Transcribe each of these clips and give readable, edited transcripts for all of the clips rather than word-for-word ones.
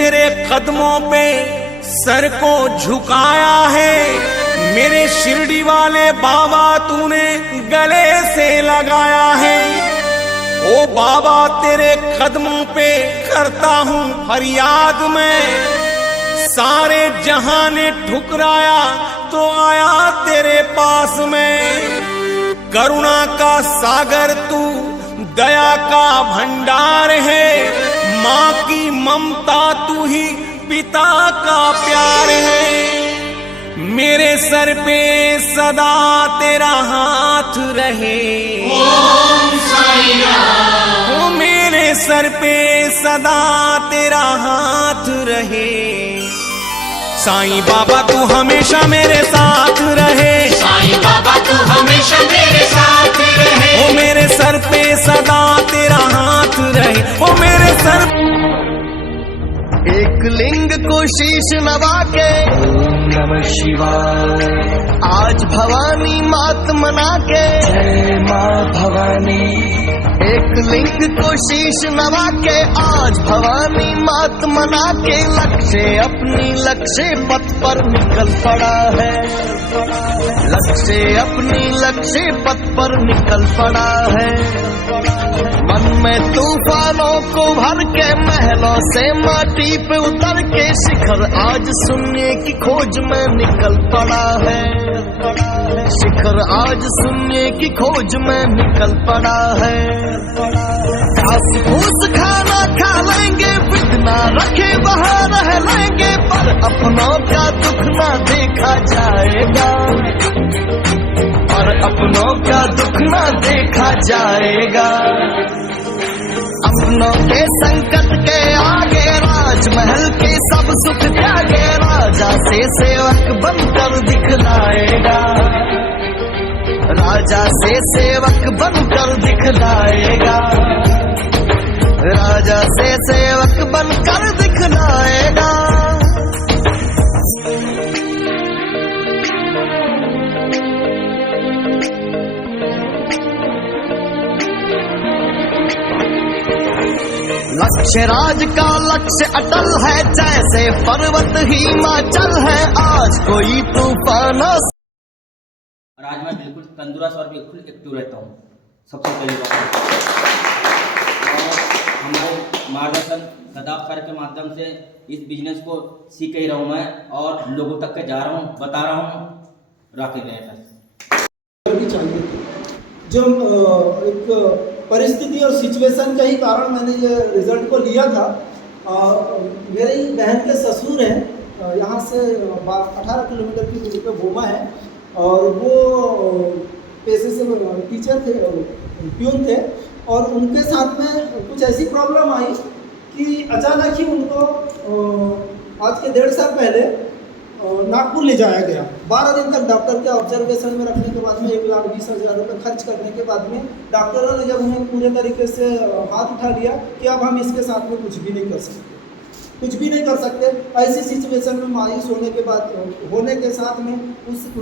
तेरे कदमों पे सर को झुकाया है, मेरे शिरडी वाले बाबा तूने गले से लगाया है। ओ बाबा तेरे कदमों पे करता हूँ फरियाद मैं, सारे जहां ने ठुकराया तो आया तेरे पास में। करुणा का सागर तू, दया का भंडार है, माँ की ममता तू ही पिता का प्यार है। मेरे सर पे सदा तेरा हाथ रहे, ओम साईं राम। ओ मेरे सर पे सदा तेरा हाथ रहे। साईं बाबा तू हमेशा मेरे साथ रहे, साईं बाबा तू हमेशा मेरे साथ रहे। ओ मेरे सर पे सदा तेरा हाथ रहे, ओ मेरे सर। एक लिंग को शीश नवा के ओम नमः शिवाय। आज भवानी मात मना के जय माँ भवानी। एक लिंग को शीश नवा के आज भवानी मात मना के लक्ष्य अपनी लक्ष्य पथ पर निकल पड़ा है, लक्ष्य अपनी लक्ष्य पथ पर निकल पड़ा है। मन में तूफानों को भर के महलों से माटी पे उतर के शिखर आज शून्य की खोज में निकल पड़ा है, शिखर आज शून्य की खोज में निकल पड़ा है। घास फूस खाना खा लेंगे, बिना रखे वहाँ रह लेंगे, पर अपनों का दुख ना देखा जाएगा, पर अपनों का दुख ना देखा जाएगा। अपनों के संकट के आगे राजमहल के सब सुख त्यागे, राजा से सेवक बनकर दिखलाएगा, राजा से सेवक बनकर दिखलाएगा, राजा से सेवक बनकर दिखलाएगा। लक्ष्य राज का लक्ष्य अटल है, जैसे पर्वत हिमाचल है, आज कोई तूफान। और आज मैं बिल्कुल तंदुरुस्त और बिल्कुल एक्टिव रहता हूँ। सबसे पहली बात, और हमारे मार्गदर्शन सदाब सर के माध्यम से इस बिजनेस को सीख ही रहा हूँ मैं, और लोगों तक के जा रहा हूँ, बता रहा हूँ। राकेश रहे चाहिए जो एक परिस्थिति और सिचुएशन के ही कारण मैंने ये रिजल्ट को लिया था। मेरी बहन के ससुर हैं, यहाँ से 18 किलोमीटर की दूरी पे भोमा है, और वो पेशे से टीचर थे, प्यून थे, और उनके साथ में कुछ ऐसी प्रॉब्लम आई कि अचानक ही उनको आज के 1.5 साल पहले नागपुर ले जाया गया। 12 दिन तक डॉक्टर के ऑब्जर्वेशन में रखने के बाद में 1,20,000 रुपये खर्च करने के बाद में डॉक्टरों ने जब उन्हें पूरे तरीके से हाथ उठा लिया कि अब हम इसके साथ में कुछ भी नहीं कर सकते, कुछ भी नहीं कर सकते। ऐसी सिचुएशन में मायूस होने के साथ में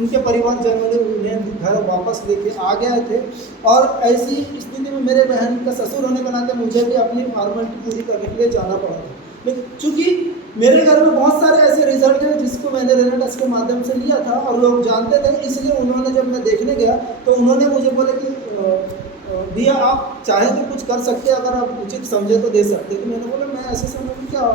उनके परिवारजनों ने उन्हें घर वापस लेके आ गए थे। और ऐसी स्थिति में मेरे बहन का ससुर होने के नाते मुझे भी अपनी फॉर्मेलिटी पूरी करने के लिए जाना पड़ा था। लेकिन चूँकि मेरे घर में बहुत सारे ऐसे रिजल्ट हैं जिसको मैंने रेनेटस के माध्यम से लिया था और लोग जानते थे, इसलिए उन्होंने जब मैं देखने गया तो उन्होंने मुझे बोला कि भैया आप चाहे तो कुछ कर सकते हैं, अगर आप उचित समझे तो दे सकते हैं। तो मैंने बोला मैं ऐसे समय में क्या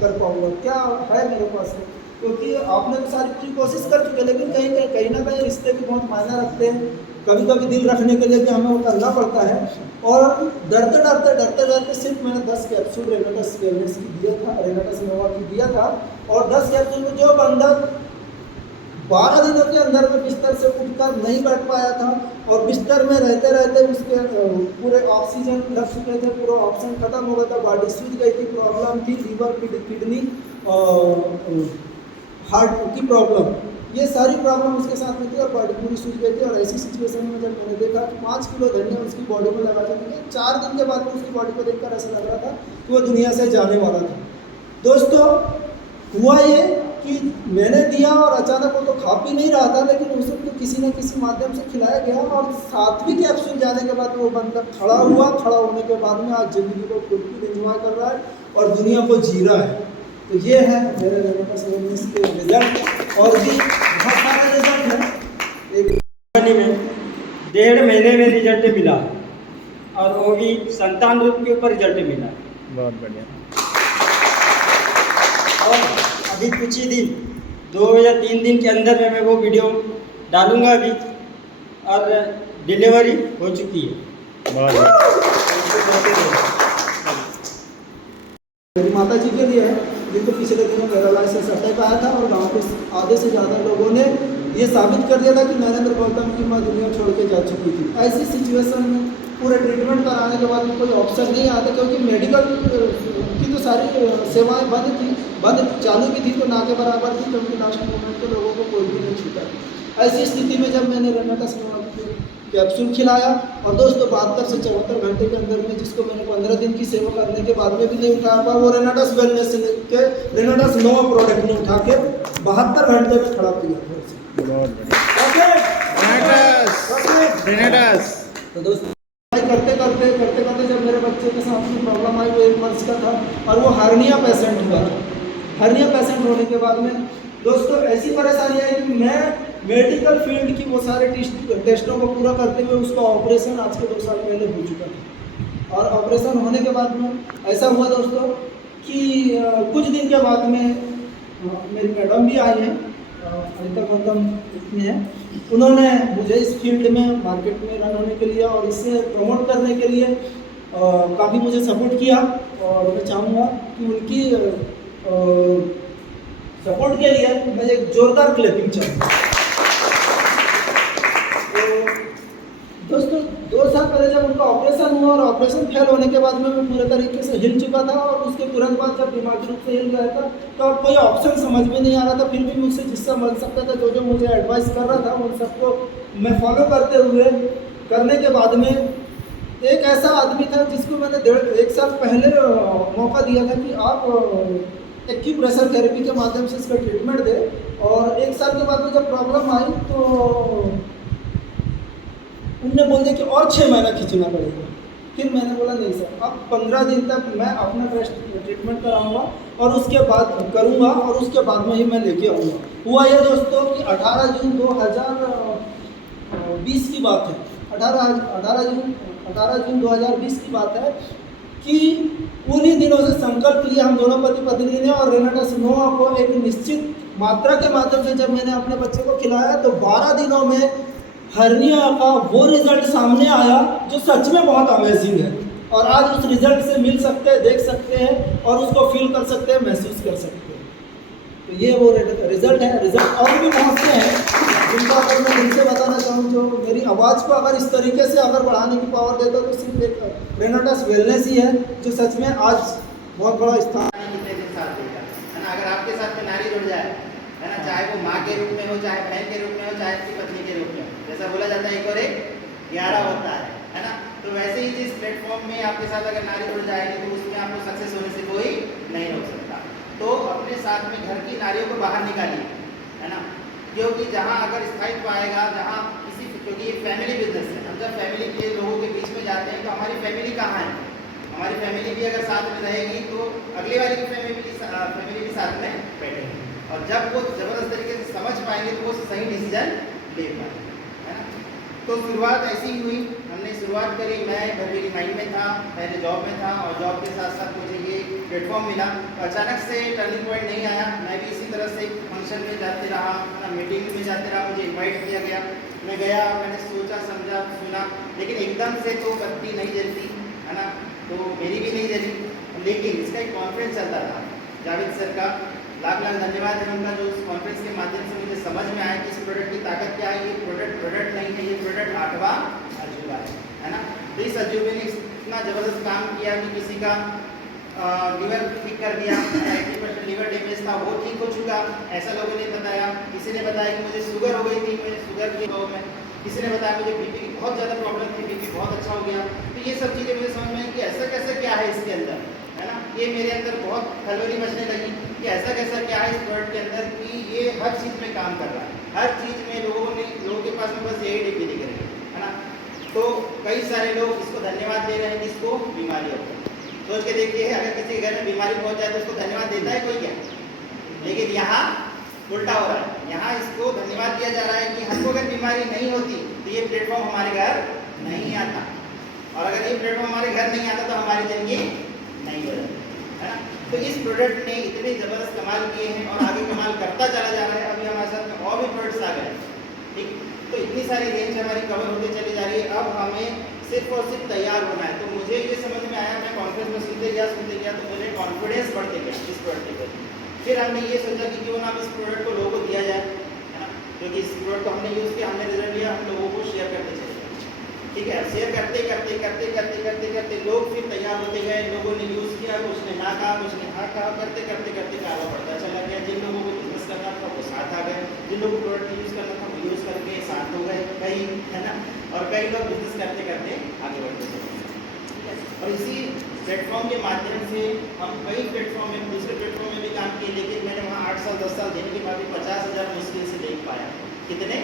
कर पाऊँगा, क्या है मेरे पास में, क्योंकि आपने तो सारी पूरी कोशिश कर चुके, लेकिन कहीं ना कहीं रिश्ते भी बहुत मायने रखते हैं, कभी कभी दिल रखने के लिए भी हमें वो करना पड़ता है। और डरते सिर्फ मैंने 10 कैप्सूल रेनेटस वेलनेस की दिया था, रेनेटस नोवा की दिया था, और 10 कैप्सूल में जो बंदा 12 दिनों के अंदर में बिस्तर से उठकर नहीं बैठ पाया था, और बिस्तर में रहते रहते उसके पूरे ऑक्सीजन लग चुके थे, पूरा ऑक्सीजन खत्म हो गया था, बॉडी सूज गई थी, प्रॉब्लम थी लीवर, किडनी, हार्ट की प्रॉब्लम, ये सारी प्रॉब्लम उसके साथ में थी, और बॉडी पूरी सूज गई थी। और ऐसी सिचुएशन में जब मैंने देखा कि 5 किलो धनिया उसकी बॉडी में लगा चुकी है, 4 दिन के बाद में उसकी बॉडी को देखकर ऐसा लग रहा था कि वो दुनिया से जाने वाला था। दोस्तों हुआ ये कि मैंने दिया और अचानक वो तो खा पी नहीं रहा था, लेकिन उसको किसी न किसी माध्यम से खिलाया गया, और 7वीं कैप्सूल जाने के बाद वो बंदा खड़ा हुआ। खड़ा होने के बाद में आज ज़िंदगी को फुल एंजॉय कर रहा है और दुनिया को जी रहा है। तो ये है मेरे रेनेटस वेलनेस के रिजल्ट, और भी बहुत सारे रिजल्ट हैं। एक कंपनी में 1.5 महीने में रिजल्ट मिला, और वो भी संतान रूप के ऊपर रिजल्ट मिला। बहुत बढ़िया। और अभी कुछ ही दिन 2 या 3 दिन के अंदर में मैं वो वीडियो डालूंगा अभी, और डिलीवरी हो चुकी है। बहुत बढ़िया। मेरी माता जी के लिए है, जिनको पिछले दिनों पैरालाइसिस अटैक आया था, और गांव के आधे से ज़्यादा लोगों ने ये साबित कर दिया था कि नरेंद्र गौतम की माँ दुनिया छोड़ के जा चुकी थी। ऐसी सिचुएशन में पूरे ट्रीटमेंट कराने के बाद भी कोई ऑप्शन नहीं आता, क्योंकि मेडिकल की तो सारी सेवाएं बंद थी, बंद चालू भी थी तो ना के बराबर थी, क्योंकि लास्ट मोमेंट के लोगों को कोई भी नहीं छूटा। ऐसी स्थिति में जब मैंने रेनेटस कैप्सूल खिलाया, और दोस्तों 72 से 74 घंटे के अंदर में, जिसको मैंने 15 दिन की सेवा करने के बाद में भी नहीं उठा पाया, वो रेनेटस वेलनेस के रेनेटस नोवा प्रोडक्ट ने उठा के 72 घंटे में खड़ा किया। बहुत बढ़िया। रेनेटस। तो दोस्तों करते करते जब मेरे बच्चे के साथ में प्रॉब्लम आई, वो 1 मंथ का था, और वो हार्निया पेशेंट हुआ। हार्निया पेशेंट होने के बाद में दोस्तों ऐसी परेशानी आई कि मैं मेडिकल फील्ड की वो सारे टेस्टों को पूरा करते हुए उसका ऑपरेशन आज के 2 साल पहले हो चुका था। और ऑपरेशन होने के बाद में ऐसा हुआ दोस्तों कि कुछ दिन के बाद में मेरी मैडम भी आई हैं, अनिता गौतम इतनी है, उन्होंने मुझे इस फील्ड में मार्केट में रन होने के लिए और इसे प्रमोट करने के लिए काफ़ी मुझे सपोर्ट किया। और मैं चाहूँगा कि उनकी सपोर्ट के लिए मैं एक जोरदार क्लैपिंग चाहूँगा। तो दोस्तों 2 साल पहले जब उनका ऑपरेशन हुआ, और ऑपरेशन फेल होने के बाद में मैं पूरे तरीके से हिल चुका था, और उसके तुरंत बाद जब दिमागी रूप से हिल गया था तो अब कोई ऑप्शन समझ में नहीं आ रहा था। फिर भी मुझसे जिससे मिल सकता था, जो मुझे एडवाइस कर रहा था, उन सबको मैं फॉलो करने के बाद में एक ऐसा आदमी था जिसको मैंने 1 साल पहले मौका दिया था कि आप एक्यूप्रेशर थेरेपी के माध्यम से इसका ट्रीटमेंट दे। और 1 साल के बाद में जब प्रॉब्लम आई तो उनने बोल दिया कि और 6 महीना खींचना पड़ेगा। फिर मैंने बोला नहीं सर, अब 15 दिन तक मैं अपना ट्रीटमेंट कराऊंगा और उसके बाद करूंगा, और उसके बाद में ही मैं लेके आऊँगा। हुआ ये दोस्तों कि 18 जून 2020 की बात है, 18 जून 2020 की बात है कि उन्हीं दिनों से संकल्प लिया हम दोनों पति पत्नी ने, और रेनेटस नोवा को एक निश्चित मात्रा के माध्यम से जब मैंने अपने बच्चे को खिलाया तो 12 दिनों में हर्निया का वो रिजल्ट सामने आया जो सच में बहुत अमेजिंग है। और आज उस रिजल्ट से मिल सकते हैं, देख सकते हैं, और उसको फील कर सकते हैं, महसूस कर सकते हैं। तो ये वो रिजल्ट है। रिजल्ट और भी बहुत से हैं जिनका अगर मैं इनसे बताना चाहूँ, जो मेरी आवाज़ को अगर इस तरीके से अगर बढ़ाने की पावर देता तो सिर्फ एक रेनेटस वेलनेस ही है, जो सच में आज बहुत बड़ा स्थान कितने दिन साथ देगा, है ना। अगर आपके साथ में नारी जुड़ जाए, है ना, चाहे वो माँ के रूप में हो, चाहे बहन के रूप में हो, चाहे उसकी पत्नी के रूप में हो, जैसा बोला जाता है 1 और 1 11 होता है ना। तो वैसे ही जिस प्लेटफॉर्म में आपके साथ अगर नारी जुड़ जाएगी तो उसमें आपको सक्सेस होने से कोई नहीं रोक सकता। तो अपने साथ में घर की नारियों को बाहर निकालिए, है ना, क्योंकि जहाँ अगर स्थायित्व आएगा, जहाँ क्योंकि ये फैमिली बिजनेस है, हम जब फैमिली के लोगों के बीच में जाते हैं तो हमारी फैमिली कहाँ है, हमारी फैमिली भी अगर साथ में रहेगी तो अगले वाली की फैमिली भी साथ में बैठेगी, और जब वो ज़बरदस्त तरीके से समझ पाएंगे तो वो सही डिसीजन ले पाएंगे, है ना। तो शुरुआत ऐसी ही हुई, हमने शुरुआत करी, मैं भरवेली माइंड में था, पहले जॉब में था, और जॉब के साथ साथ मुझे ये प्लेटफॉर्म मिला। तो अचानक से टर्निंग पॉइंट नहीं आया, मैं भी इसी तरह से फंक्शन में जाते रहा, है ना, मीटिंग में जाते रहा, मुझे इन्वाइट किया गया, मैं गया, मैंने सोचा समझा सुना, लेकिन एकदम से तो बत्ती नहीं जलती, है ना, तो मेरी भी नहीं जली। लेकिन इसका एक कॉन्फ्रेंस चलता था जावेद सर का, लाख धन्यवाद है उनका, जो उस कॉन्फ्रेंस के माध्यम से मुझे समझ में आया कि इस प्रोडक्ट की ताकत क्या है। ये प्रोडक्ट नहीं है, ये प्रोडक्ट 8वां अजूबा है ना। तो इस अजूबे ने इतना ज़बरदस्त काम किया कि किसी का लीवर ठीक कर दिया, 90% लीवर डैमेज था वो ठीक हो चुका, ऐसा लोगों ने बताया। किसी ने बताया कि मुझे शुगर हो गई थी, मुझे शुगर की प्रॉब्लम है, किसी ने बताया मुझे बीपी की बहुत ज़्यादा प्रॉब्लम थी, बीपी बहुत अच्छा हो गया। तो ये सब चीज़ें मुझे समझ में आई कि ऐसा कैसा क्या है इसके अंदर, है ना। ये मेरे अंदर बहुत खलबली मचने लगी कि ऐसा कैसा क्या है इस प्रोडक्ट के अंदर कि ये हर चीज़ में काम कर रहा है, हर चीज़ में लोगों के पास में बस यही डिग्री दिख रही है ना। तो कई सारे लोग इसको धन्यवाद दे रहे हैं कि इसको बीमारी होती है। सोच के देखिए, अगर किसी के घर में बीमारी पहुंच जाए तो उसको धन्यवाद देता है कोई क्या? लेकिन यहाँ उल्टा हो रहा है, यहाँ इसको धन्यवाद दिया जा रहा है कि हमको अगर बीमारी नहीं होती तो ये प्लेटफॉर्म हमारे घर नहीं आता, और अगर ये प्लेटफॉर्म हमारे घर नहीं आता तो हमारी जिंदगी नहीं हो जाती, है ना। तो इस प्रोडक्ट ने इतने ज़बरदस्त कमाल किए हैं और आगे कमाल करता चला जा रहा है। अभी हमारे साथ में और भी प्रोडक्ट्स आ गए, ठीक। तो इतनी सारी रेंज हमारी कवर होते चली जा रही है। अब हमें सिर्फ और सिर्फ तैयार होना है। तो मुझे ये समझ में आया, मैं कॉन्फ्रेंस में सुनते गया तो मुझे कॉन्फिडेंस बढ़ते गया इस प्रोडक्ट के प्रति। फिर हमने ये सोचा कि क्यों ना इस प्रोडक्ट को लोगों को दिया जाए, है ना, क्योंकि इस प्रोडक्ट को हमने यूज़ किया, हमने रिजल्ट लिया, हम लोगों को शेयर करते चले गए, ठीक है। शेयर करते करते करते करते करते करते लोग फिर तैयार होते गए, लोगों ने यूज़ किया, कुछ ने ना कहा, कुछ ने हाँ कहा, करते करते करते आगे बढ़ता चला गया। जिन लोगों को बिजनेस करना था वो साथ आ गए, जिन लोगों को प्रोडक्ट यूज़ करना था वो यूज़ करके साथ हो गए कई, है ना, और कई लोग बिजनेस करते करते आगे बढ़ते चले गए। और इसी प्लेटफॉर्म के माध्यम से हम कई प्लेटफॉर्म में, दूसरे प्लेटफॉर्म में भी काम किए, लेकिन मैंने वहाँ 8 साल 10 साल देने के बाद भी 50,000 मुश्किल से देख पाया। कितने?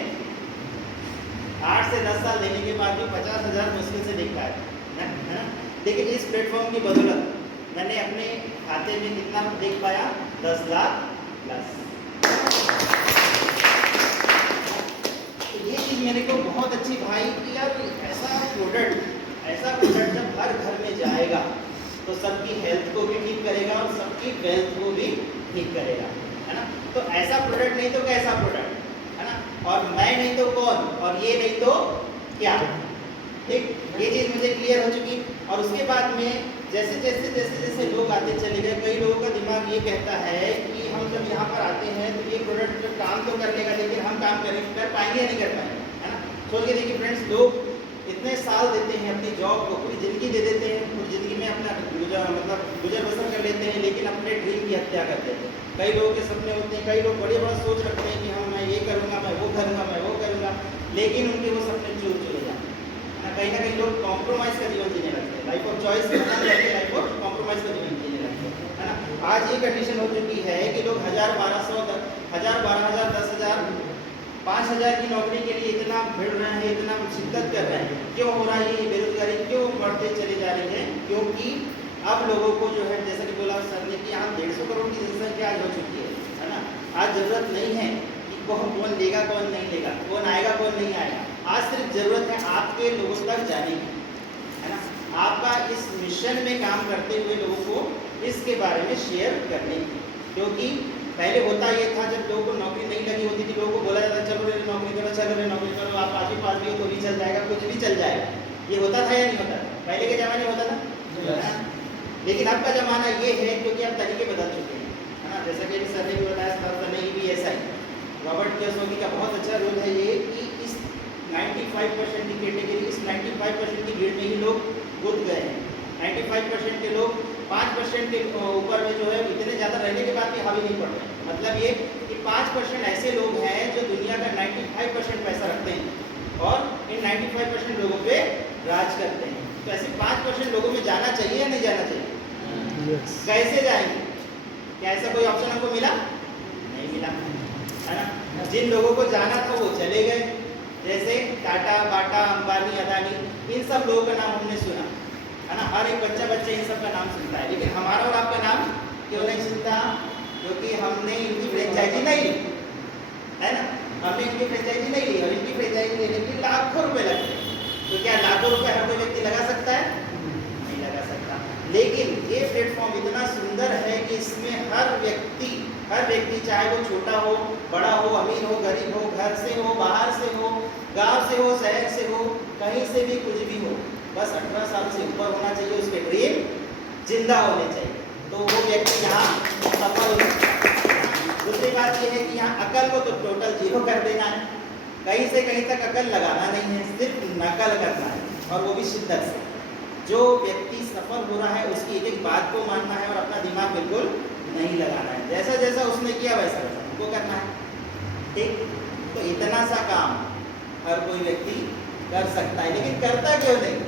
8 से 10 साल देने के बाद भी 50,000 मुश्किल से देख पाया, है ना। लेकिन इस प्लेटफॉर्म की बदौलत मैंने अपने खाते में कितना देख पाया? 10 लाख प्लस। तो ये चीज़ मेरे को बहुत अच्छी भाई कि यार ऐसा प्रोडक्ट जब हर घर में जाएगा तो सबकी हेल्थ को भी ठीक करेगा और सबकी वेल्थ को भी ठीक करेगा, है ना। तो ऐसा प्रोडक्ट नहीं तो कैसा प्रोडक्ट, है ना। और मैं नहीं तो कौन, और ये नहीं तो क्या, ठीक। ये चीज़ मुझे क्लियर हो चुकी। और उसके बाद में जैसे जैसे जैसे जैसे लोग आते चले गए, कई लोगों का दिमाग ये कहता है कि हम जब यहाँ पर आते हैं तो ये प्रोडक्ट जब काम तो कर लेगा, लेकिन हम काम कर पाएंगे या नहीं कर पाएंगे, है ना। सोच के देखिए फ्रेंड्स, लोग इतने साल देते हैं अपनी जॉब को, पूरी ज़िंदगी दे देते हैं, पूरी ज़िंदगी में अपना गुजर बसर कर लेते हैं, लेकिन अपने ड्रीम की हत्या कर देते हैं। कई लोगों के सपने होते हैं, कई लोग बड़े बड़ा सोच रखते हैं कि हम मैं ये करूँगा, मैं वो करूँगा, मैं वो करूँगा, लेकिन उनके वो सपने चूर चले जाते हैं, कहीं ना कहीं लोग कॉम्प्रोमाइज़ का जीवन जीने लगते हैं, life of choice life of compromise का जीवन जीने लगते हैं, है ना। आज ये कंडीशन हो चुकी है कि लोग 1000, 1200, 1000, 12,000, 10,000, 5,000 की नौकरी के लिए इतना भिड़ रहे हैं, इतना शिद्दत कर रहे हैं। क्यों हो रहा है ये बेरोजगारी, क्यों बढ़ते चली जा रही है? क्योंकि अब लोगों को जो है, जैसा कि बोला सर ने कि यहाँ 150 करोड़ की जनसंख्या आज हो चुकी है ना। आज ज़रूरत नहीं है कि कौन लेगा कौन नहीं लेगा, कौन आएगा कौन नहीं आएगा। आज सिर्फ ज़रूरत है आपके लोगों तक जाने की, है ना। आपका इस मिशन में काम करते हुए लोगों को इसके बारे में शेयर करने की। क्योंकि पहले होता ये था, जब लोगों को नौकरी नहीं लगी होती थी, लोगों को बोला जाता चलो रे नौकरी करो, चलो रे नौकरी करो, आप आज भी पास भी हो तो भी चल जाएगा, कुछ भी चल जाएगा। ये होता था या नहीं होता था? पहले के ज़माने में होता था। लेकिन अब का ज़माना ये है क्योंकि अब तरीके बदल चुके हैं, है ना। जैसा कि सर ने भी बताया, सर नहीं भी ऐसा ही। रॉबर्ट कियोसाकी का बहुत अच्छा रोल है ये कि इस 95% की कैटेगरी, इस 95% की भीड़ में ही लोग गुद गए हैं। 95% के लोग 5% के ऊपर में जो है इतने ज़्यादा रहने के बाद भी हावी नहीं पड़ रहे। मतलब ये कि 5% ऐसे लोग हैं जो दुनिया का 95% पैसा रखते हैं और इन 95% लोगों पे राज करते हैं। तो ऐसे 5% लोगों में जाना चाहिए या नहीं जाना चाहिए? कैसे जाएंगे? क्या ऐसा कोई ऑप्शन हमको मिला? नहीं मिला, है ना। जिन लोगों को जाना था वो चले गए, जैसे टाटा, बाटा, अंबानी, अदानी, इन सब लोगों का नाम हमने सुना, है ना। हर एक बच्चा इन सब का नाम सुनता है, लेकिन हमारा और आपका नाम क्यों नहीं सुनता? क्योंकि हमने इनकी फ्रेंचाइजी नहीं ली, है ना। हमने इनकी फ्रेंचाइजी नहीं ली, और इनकी फ्रेंचाइजी लेने के लिए लाखों रुपए लगते हैं। तो क्या लाखों रुपए हर कोई व्यक्ति लगा सकता है? नहीं लगा सकता। लेकिन ये प्लेटफॉर्म इतना सुंदर है कि इसमें हर व्यक्ति चाहे वो छोटा हो, बड़ा हो, अमीर हो, गरीब हो, घर से हो, बाहर से हो, गांव से हो, शहर से हो, कहीं से भी कुछ भी हो, बस 18 साल से ऊपर होना चाहिए, उसके ड्रीम जिंदा होने चाहिए, तो वो व्यक्ति यहाँ सफल हो सकता है। दूसरी बात ये है कि यहाँ अकल को तो टोटल जीरो कर देना है, कहीं से कहीं तक अकल लगाना नहीं है, सिर्फ नकल करना है, और वो भी शिद्दत से। जो व्यक्ति सफल हो रहा है उसकी एक एक बात को मानना है और अपना दिमाग बिल्कुल नहीं लगाना है। जैसा जैसा उसने किया वैसा वैसा हमको करना है, ठीक। तो इतना सा काम हर कोई व्यक्ति कर सकता है, लेकिन करता क्यों नहीं?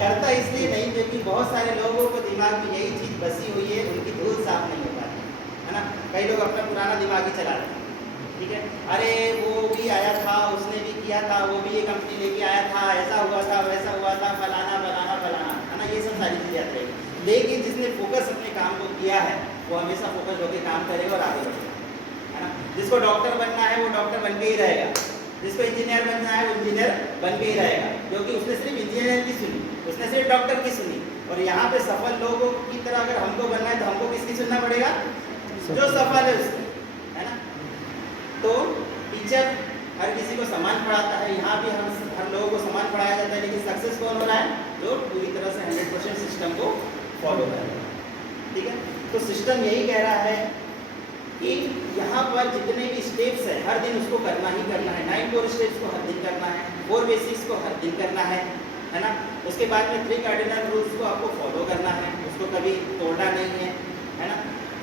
करता इसलिए नहीं क्योंकि बहुत सारे लोगों को दिमाग में यही चीज़ बसी हुई है, उनकी धूल साफ नहीं हो पाती, है ना। कई लोग अपना पुराना दिमाग ही चला रहे हैं, ठीक है। अरे वो भी आया था, उसने भी किया था, वो भी ये कंपनी लेके आया था, ऐसा हुआ था, वैसा हुआ था, फलाना फलाना फलाना, है ना। ये सब सारी चीज़ें आती रहेगी। लेकिन जिसने फोकस अपने काम को किया है वो हमेशा फोकस होकर काम करेगा और आगे बढ़ेगा, है ना। जिसको डॉक्टर बनना है वो डॉक्टर बन के ही रहेगा, जिसको इंजीनियर बनना है वो इंजीनियर बन के ही रहेगा, क्योंकि उसने सिर्फ इंजीनियर की सुनी, उसने सिर्फ डॉक्टर की सुनी। और यहाँ पे सफल लोगों की तरह अगर हमको बनना है तो हमको किसकी सुनना पड़ेगा? जो सफल है उसको, है ना। तो टीचर हर किसी को समान पढ़ाता है, यहाँ भी हर लोगों को समान पढ़ाया जाता है, लेकिन सक्सेस कौन हो रहा है? जो पूरी तरह से 100% सिस्टम को फॉलो कर रहा है, ठीक है। तो सिस्टम यही कह रहा है कि यहाँ पर जितने भी स्टेप्स है हर दिन उसको करना ही करना है। 9 कोर स्टेप्स को हर दिन करना है, 4 बेसिक्स को हर दिन करना है ना। उसके बाद में 3 कार्डिनल रूल्स को आपको फॉलो करना है, उसको कभी तोड़ना नहीं है ना।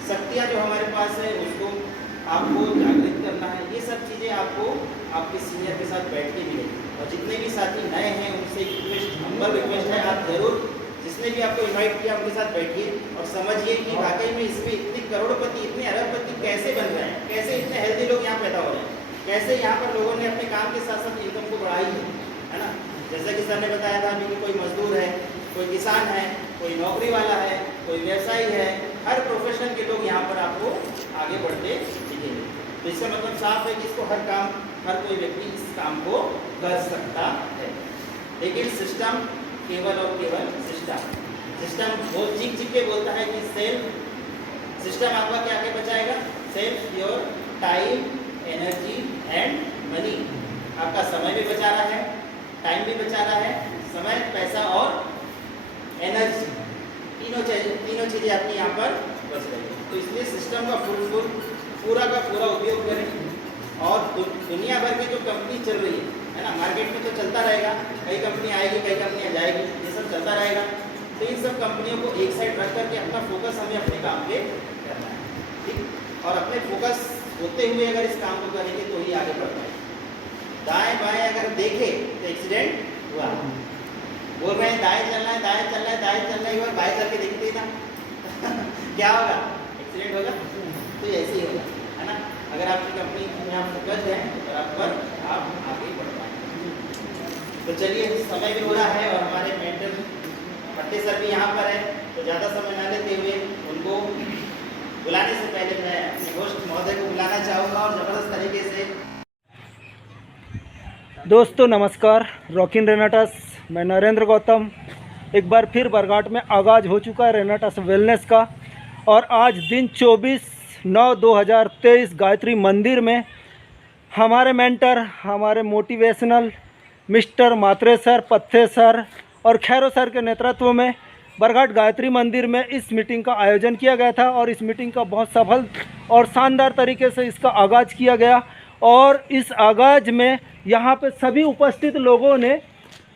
शक्तियाँ जो हमारे पास है उसको आपको जागृत करना है। ये सब चीज़ें आपको आपके सीनियर के साथ बैठ के मिलेगी। और जितने भी साथी नए हैं उनसे रिक्वेस्ट, हम्बल रिक्वेस्ट है, आप जरूर जिसने भी आपको इनवाइट किया उनके साथ बैठिए और समझिए कि वाकई में इसमें इतने करोड़पति, इतने अरबपति कैसे बन रहे हैं, कैसे इतने हेल्दी लोग यहाँ पैदा हो रहे हैं, कैसे यहाँ पर लोगों ने अपने काम के साथ साथ इनकम को बढ़ाई है ना। जैसा कि सर ने बताया था अभी कि कोई मजदूर है, कोई किसान है, कोई नौकरी वाला है, कोई व्यवसायी है, हर प्रोफेशन के लोग यहाँ पर आपको आगे बढ़ते दिखेंगे। तो इसका मतलब साफ है कि इसको हर काम, हर कोई व्यक्ति इस काम को कर सकता है। लेकिन सिस्टम केवल और केवल सिस्टम बहुत चीख के बोलता है कि सेल्फ सिस्टम आपका क्या क्या बचाएगा? Self your time, energy and money. आपका समय भी बचा रहा है, टाइम भी बचा रहा है, समय, पैसा और एनर्जी, तीनों चीज़ें आपकी यहाँ पर बच रही है। तो इसलिए सिस्टम का पूरा का पूरा उपयोग करें। और दुनिया भर की जो कंपनी चल रही है ना, मार्केट में तो चलता रहेगा, कई कंपनी आएगी, कई कंपनियाँ जाएगी, ये सब चलता रहेगा। तो इन सब कंपनियों को एक साइड रख करके अपना फोकस हमें अपने काम पे करना है, ठीक। और अपने फोकस होते हुए अगर इस काम को करेंगे तो ही आगे बढ़ पाएंगे। दाएं बाएं अगर देखें तो एक्सीडेंट हुआ, बोल रहे हैं दाएं चलना है, दाएं चलना है, दाएं चलना है, बाएं चल के देखते ही ना क्या होगा? एक्सीडेंट होगा। तो ऐसे ही होगा, है ना। अगर आपकी कंपनी में आप फोकस है तो आप आगे बढ़ पाएंगे। तो चलिए, समय भी हो रहा है और हमारे मेंटर भट्टे सर भी यहाँ पर है, तो ज़्यादा समय न लेते हुए उनको बुलाने से पहले मैं अपने होस्ट महोदय को बुलाना चाहूँगा और ज़बरदस्त तरीके से। दोस्तों नमस्कार, रॉकिन रेनाटस, मैं नरेंद्र गौतम। एक बार फिर बरघाट में आगाज़ हो चुका है रेनाटस वेलनेस का। और आज दिन 24/9/2023 गायत्री मंदिर में हमारे मेंटर, हमारे मोटिवेशनल मिस्टर मात्रे सर, पत्थे सर और खैरो सर के नेतृत्व में बरघाट गायत्री मंदिर में इस मीटिंग का आयोजन किया गया था। और इस मीटिंग का बहुत सफल और शानदार तरीके से इसका आगाज़ किया गया। और इस आगाज़ में यहाँ पे सभी उपस्थित लोगों ने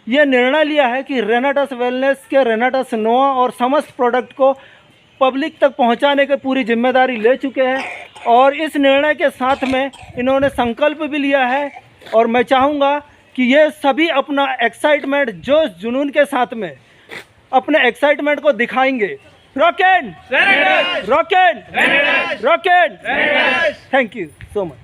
ये निर्णय लिया है कि रेनाटस वेलनेस के रेनाटस नोआ और समस्त प्रोडक्ट को पब्लिक तक पहुंचाने की पूरी जिम्मेदारी ले चुके हैं। और इस निर्णय के साथ में इन्होंने संकल्प भी लिया है। और मैं चाहूँगा कि ये सभी अपना एक्साइटमेंट, जोश, जुनून के साथ में अपने एक्साइटमेंट को दिखाएंगे। Rocking, rocking, rocking. Thank you so much.